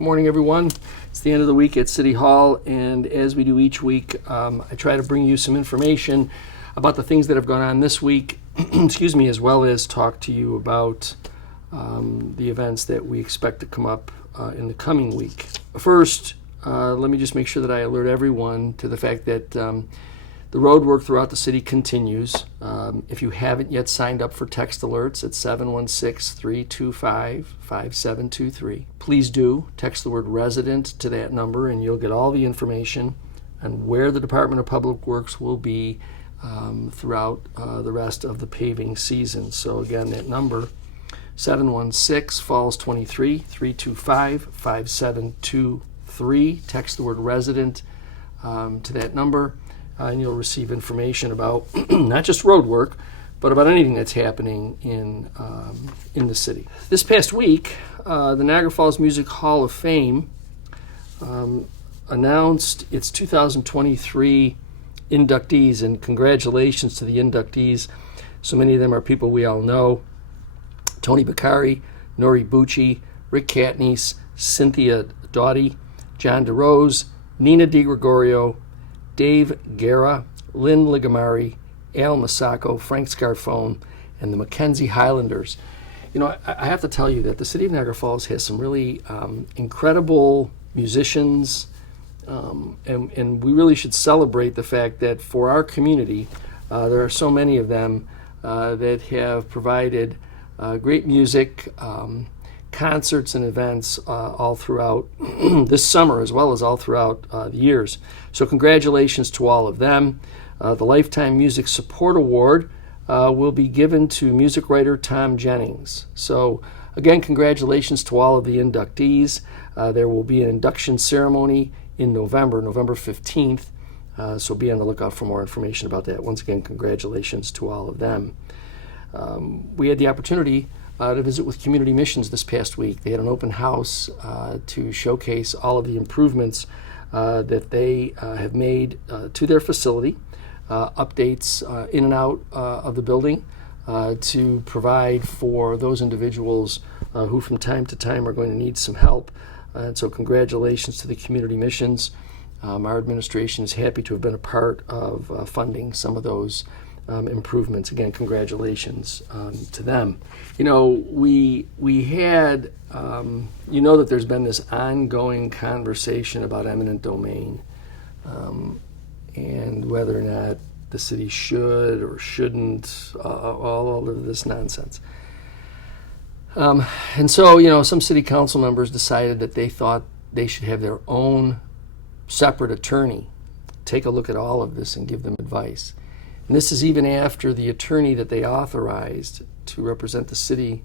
Good morning, everyone. It's the end of the week at City Hall, and as we do each week, I try to bring you some information about the things that have gone on this week, excuse me, as well as talk to you about the events that we expect to come up in the coming week. First, let me just make sure that I alert everyone to the fact that the road work throughout the city continues. If you haven't yet signed up for text alerts at 716-325-5723, please do. Text the word resident to that number and you'll get all the information on where the Department of Public Works will be throughout the rest of the paving season. So again, that number, 716 Falls 23 325 5723. Text the word resident to that number. And you'll receive information about not just road work, but about anything that's happening in the city. This past week, the Niagara Falls Music Hall of Fame announced its 2023 inductees, and congratulations to the inductees. So many of them are people we all know: Tony Beccari, Nori Bucci, Rick Katniss, Cynthia Doughty, John DeRose, Nina DiGregorio, Dave Guerra, Lynn Ligamari, Al Masacco, Frank Scarfone, and the Mackenzie Highlanders. You know, I have to tell you that the city of Niagara Falls has some really incredible musicians, and we really should celebrate the fact that for our community, there are so many of them that have provided great music, concerts and events all throughout this summer, as well as all throughout the years. So congratulations to all of them. The Lifetime Music Support Award will be given to music writer Tom Jennings. So again, congratulations to all of the inductees. There will be an induction ceremony in November 15th. So be on the lookout for more information about that. Once again, congratulations to all of them. We had the opportunity to visit with Community Missions this past week. They had an open house to showcase all of the improvements that they have made to their facility, updates in and out of the building to provide for those individuals who from time to time are going to need some help. And so congratulations to the Community Missions. Our administration is happy to have been a part of funding some of those improvements. Again, congratulations to them. You know, we had, you know that there's been this ongoing conversation about eminent domain and whether or not the city should or shouldn't, all of this nonsense. And so, you know, some city council members decided that they thought they should have their own separate attorney take a look at all of this and give them advice. And this is even after the attorney that they authorized to represent the city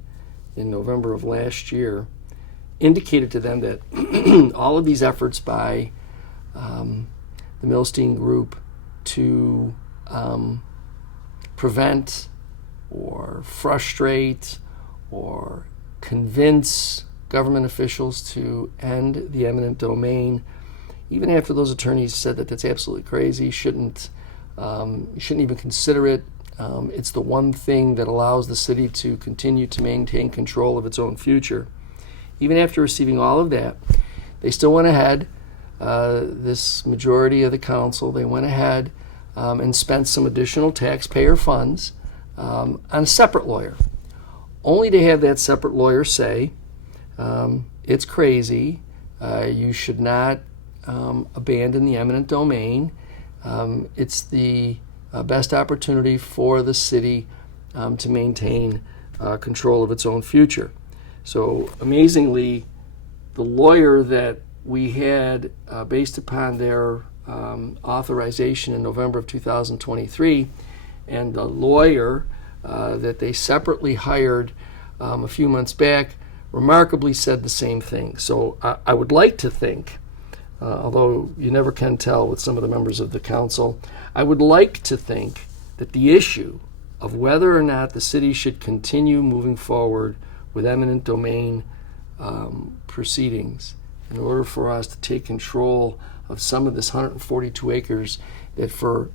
in November of last year indicated to them that all of these efforts by the Milstein Group to prevent or frustrate or convince government officials to end the eminent domain, even after those attorneys said that that's absolutely crazy, you shouldn't even consider it. It's the one thing that allows the city to continue to maintain control of its own future. Even after receiving all of that, they still went ahead, this majority of the council, they went ahead and spent some additional taxpayer funds on a separate lawyer, only to have that separate lawyer say, it's crazy, you should not abandon the eminent domain. It's the best opportunity for the city to maintain control of its own future. So amazingly, the lawyer that we had based upon their authorization in November of 2023 and the lawyer that they separately hired a few months back remarkably said the same thing. So I would like to think, although you never can tell with some of the members of the council, I would like to think that the issue of whether or not the city should continue moving forward with eminent domain proceedings in order for us to take control of some of this 142 acres that for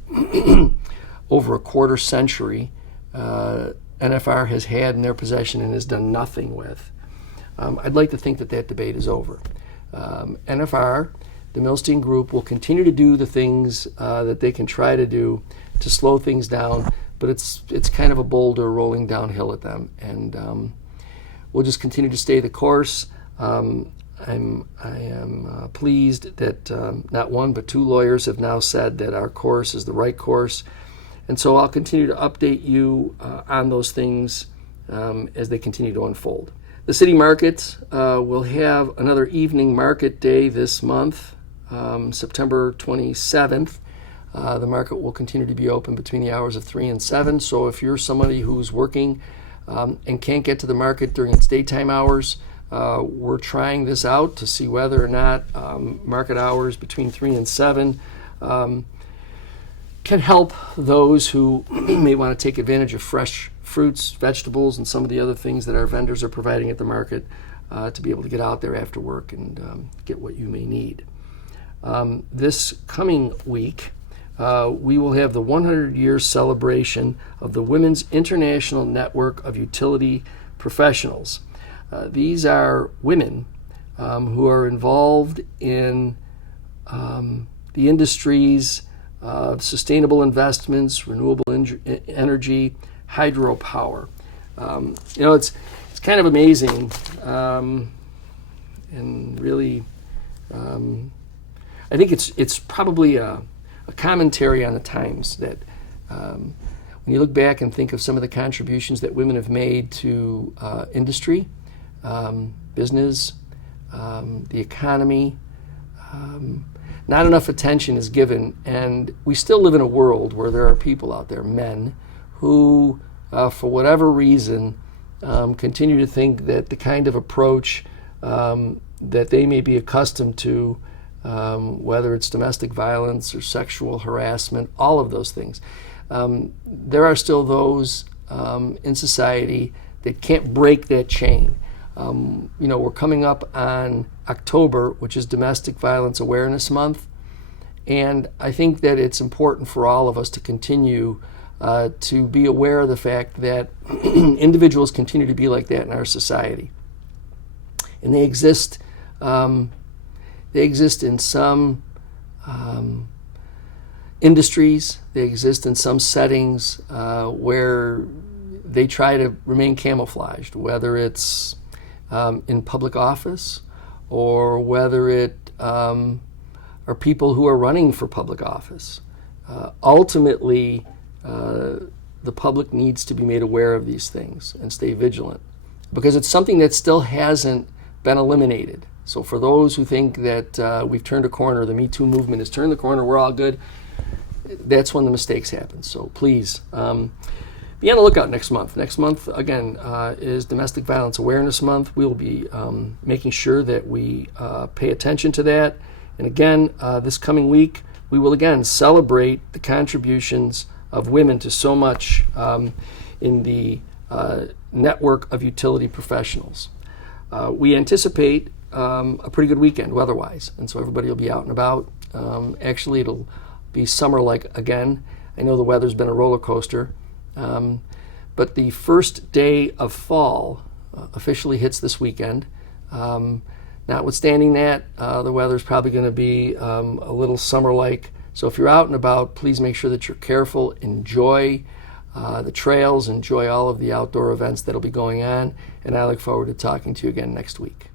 over a quarter century NFR has had in their possession and has done nothing with. I'd like to think that that debate is over. NFR, the Milstein Group, will continue to do the things that they can try to do to slow things down, but it's kind of a boulder rolling downhill at them, and we'll just continue to stay the course. I am pleased that not one but two lawyers have now said that our course is the right course, and so I'll continue to update you on those things as they continue to unfold. The city market will have another evening market day this month, September 27th. The market will continue to be open between the hours of 3 and 7, so if you're somebody who's working and can't get to the market during its daytime hours, we're trying this out to see whether or not market hours between 3 and 7 can help those who may want to take advantage of fresh fruits, vegetables, and some of the other things that our vendors are providing at the market to be able to get out there after work and get what you may need. This coming week, we will have the 100-year celebration of the Women's International Network of Utility Professionals. These are women who are involved in the industries of sustainable investments, renewable energy, hydropower. It's kind of amazing, and really, I think it's probably a commentary on the times that when you look back and think of some of the contributions that women have made to industry, business, the economy, not enough attention is given, and we still live in a world where there are people out there, men, who, for whatever reason, continue to think that the kind of approach that they may be accustomed to, whether it's domestic violence or sexual harassment, all of those things, there are still those in society that can't break that chain. We're coming up on October, which is Domestic Violence Awareness Month, and I think that it's important for all of us to continue to be aware of the fact that individuals continue to be like that in our society, and they exist. They exist in some industries. They exist in some settings where they try to remain camouflaged, whether it's in public office, or whether it are people who are running for public office. Ultimately, the public needs to be made aware of these things and stay vigilant, because it's something that still hasn't been eliminated. So for those who think that we've turned a corner, the Me Too movement has turned the corner, we're all good, that's when the mistakes happen. So please, be on the lookout next month. Next month, again, is Domestic Violence Awareness Month. We will be making sure that we pay attention to that. And again, this coming week, we will again celebrate the contributions of women to so much in the network of utility professionals. We anticipate a pretty good weekend weather-wise, and so everybody will be out and about. Actually, it'll be summer-like again. I know the weather's been a roller coaster. But the first day of fall officially hits this weekend. Notwithstanding that, the weather's probably going to be a little summer-like. So if you're out and about, please make sure that you're careful. Enjoy the trails. Enjoy all of the outdoor events that'll be going on. And I look forward to talking to you again next week.